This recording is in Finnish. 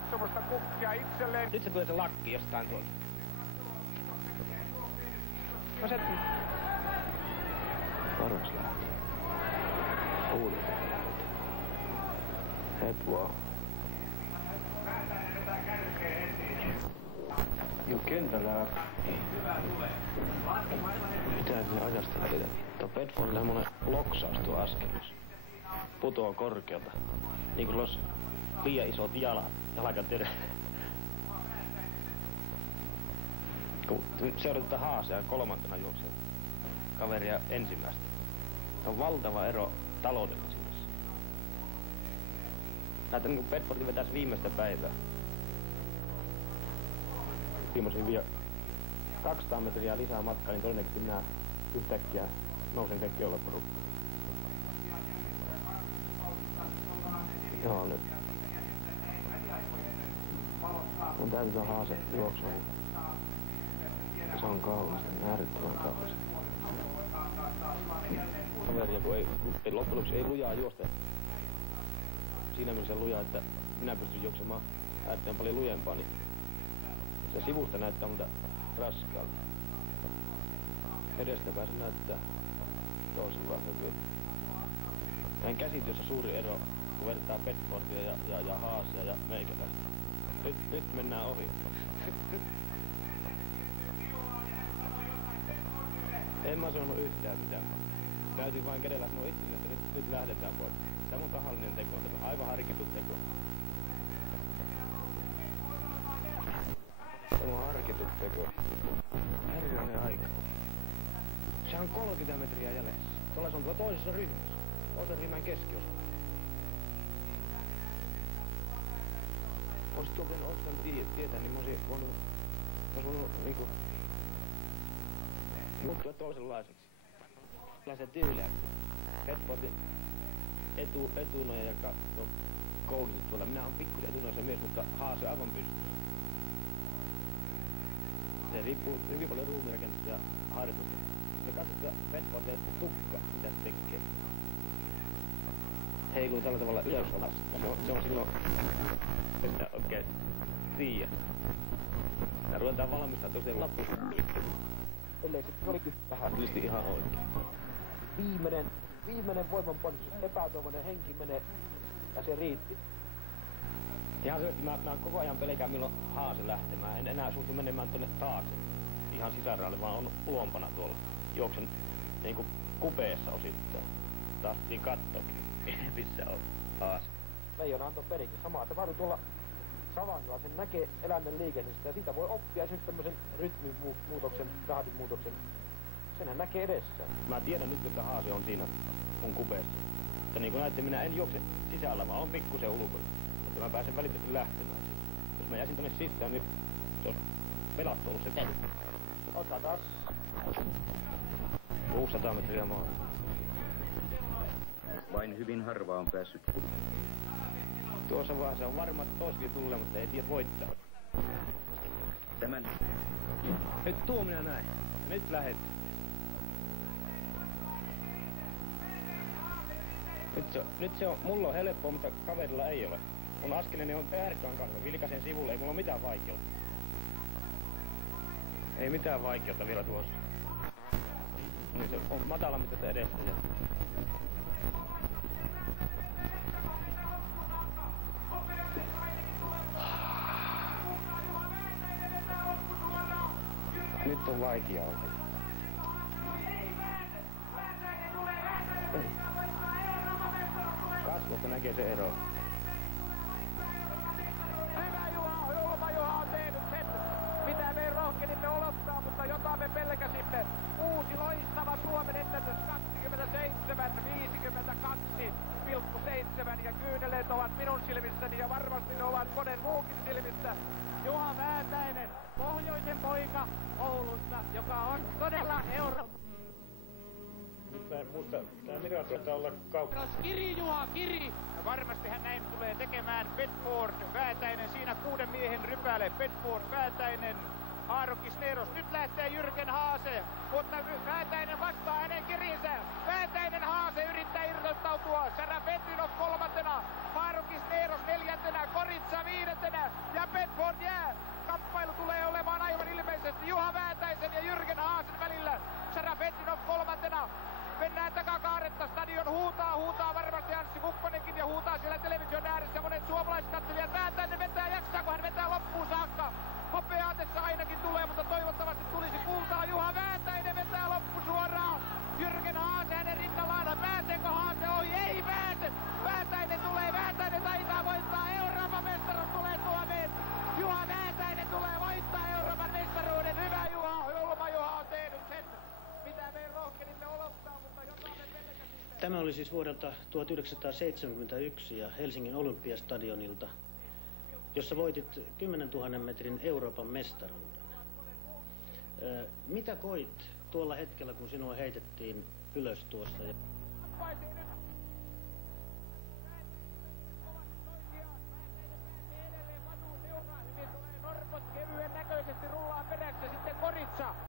katsomusta kukkia itselleen. Nyt se tulee se lakki jostain tuolta. No se... Varos lähtee. Uudelleen. Het vaan. Jo kentällä. Mitä sinne ajastella pitää? Tuo Bedford on semmonen loksaus tuo askelus. Putoaa korkealta. Niinku jos liian isot jalkaterät. Kun seurataan Haasea kolmantena juokseen kaveria ensimmäistä. Se on valtava ero taloudellisuudessa. Näitä niin kuin Bedfordi vetäisi viimeistä päivää. Viimeisen vielä 200 metriä lisää matkaa, niin todennäköisesti minä yhtäkkiä nousen kekkiolle porukkaan. Joo, nyt. Mun täytyy tuon Haase juoksua. Se on kaunista, äärettömän kaunista. Kaveria, kun ei loppujen lopuksi ei lujaa juosta. Siinä mielessä lujaa, että minä pystyn juoksemaan äärettömän paljon lujempaa, niin se sivusta näyttää muuta raskaalta. Edestäpäin se näyttää tosi vahva. Näin käsityössä suuri ero, kun vertaa Bedfordia ja Haasea ja meikäläistä. Nyt mennään ohi. En mä sanonut yhtään mitään. Täytyy vain kädellä sanoa itselle, että nyt lähdetään pois. Tämä on tahallinen teko, tämä aivan harkittu teko. Tämä on harkittu teko. Herranen aika. Se on 30 metriä jäljessä. Tuolla se on tuo toisessa ryhmässä. Toisen ryhmän keskiosa. Oisit tuolta ostan tietää, niin mä olisin voinut niinku muuttua toisenlaiseksi. Tällaisen tyyliä. Bedfordin etunoja ja koulutus tuolla. Minä olen pikkuinen etunoissa mies, mutta Haase aivan pystyy. Se riippuu hyvin paljon ruumirakennasta ja harjoitusta. Me katsotaan Bedfordin tukka, mitä se tekee. Heiluu tällä tavalla ylös alas. Se on silloin, että oikein tiedä. Ja ruvetaan valmistaa tosiaan lappuun. Ellei se olikin vähän listi ihan oikein. Viimeinen voimanponnistus, epätoivoinen henki menee ja se riitti. Ihan se, että mä koko ajan pelkään milloin Haase lähtemään. En enää suustu menemään tonne taakse. Ihan sisäraalle, vaan on ulompana tuolla. Juoksen niinku kupeessa osittain. Tahtiin kattokin, missä on Haase. Leijona antoi perikin samaa, että varu tuolla savannilla sen näkee eläimen liikenteestä ja siitä voi oppia esimerkiksi tämmösen rytmimuutoksen, tahdinmuutoksen. Senhän näkee edessä. Mä tiedän nyt, että Haase on siinä mun kupeessa. Mutta niin kuin näette, minä en juokse sisällä, vaan on pikkusen ulkona. Että mä pääsen välittömästi lähtemään. Jos mä jäisin tonne sisään, niin se on pelattu ollut se peli. Ota taas. 600 metriä maa. Vain hyvin harva on päässyt. Tuossa vaiheessa on varma, että toiskin tulee, mutta ei tiedä voittaa. Tämän. Nyt tuo minä näin. Nyt lähet. Nyt se on, mulla on helppoa, mutta kaverilla ei ole. Mun askeleni on tärkeän kanssa. Vilkaisen sivulle, ei mulla ole mitään vaikeutta. Ei mitään vaikeutta vielä tuossa. Niin se on matalampi tästä edestä. Nyt on vaikea olla. Kasvosta näkee se ero. Hyvä Juha on tehnyt sen, mitä me rohkenimme odottaa, mutta jota me pelkäsimme. Uusi loistava Suomen ennätys 27.52,7 ja kyyneleet ovat minun silmissäni ja varmasti ne ovat monen muukin silmissä. Juha Väätäinen, pohjoisen poika Oulusta, joka on todella Mä en muista, tää Mira tuottaa olla kaukana. Kiri Juha, kiri! Ja varmasti hän näin tulee tekemään. Bedford, Väätäinen, siinä 6 miehen rypäle. Bedford, Väätäinen, Aaro Kisneros. Nyt lähtee Jyrken Haase, mutta Väätäinen vastaa hänen kirinsä. Väätäinen Haase yrittää irrottautua. Sarafetrinov 3. Aaro Kisneros 4. Koritsa 5. ja Bedford jää. Kamppailu tulee olemaan aivan ilmeisesti Juha Väätäisen ja Jürgen Haasen välillä. Sharafetdinov kolmantena. Mennään takakaaretta, stadion huutaa varmasti Anssi Kukkonenkin ja huutaa siellä television ääressä monet suomalaiskatselijat. Väätäinen vetää, jaksaako hän vetää loppuun saakka? Hopeaa tässä ainakin tulee, mutta toivottavasti tulisi kultaa. Juha Väätäinen vetää loppusuoraan. Jürgen Haase hänen rinnallaan. Pääseekö Haase ohi? Ei pääse! Väätäinen tulee, Väätäinen taitaa voittaa. Euroopan mestaruus tulee Suomeen. Juha Väätäinen tulee voittaa Euroopan mestaruuden. Hyvä Juha, Julma Juha on tehnyt sen, mitä me rohkenimme odottaa, mutta jotain me pelkästään. Tämä oli siis vuodelta 1971 ja Helsingin Olympiastadionilta, jossa voitit 10 000 metrin Euroopan mestaruuden. Mitä koit tuolla hetkellä, kun sinua heitettiin ylös tuossa? Norpot kevyen näköisesti rullaa peräksi, sitten Koritsa.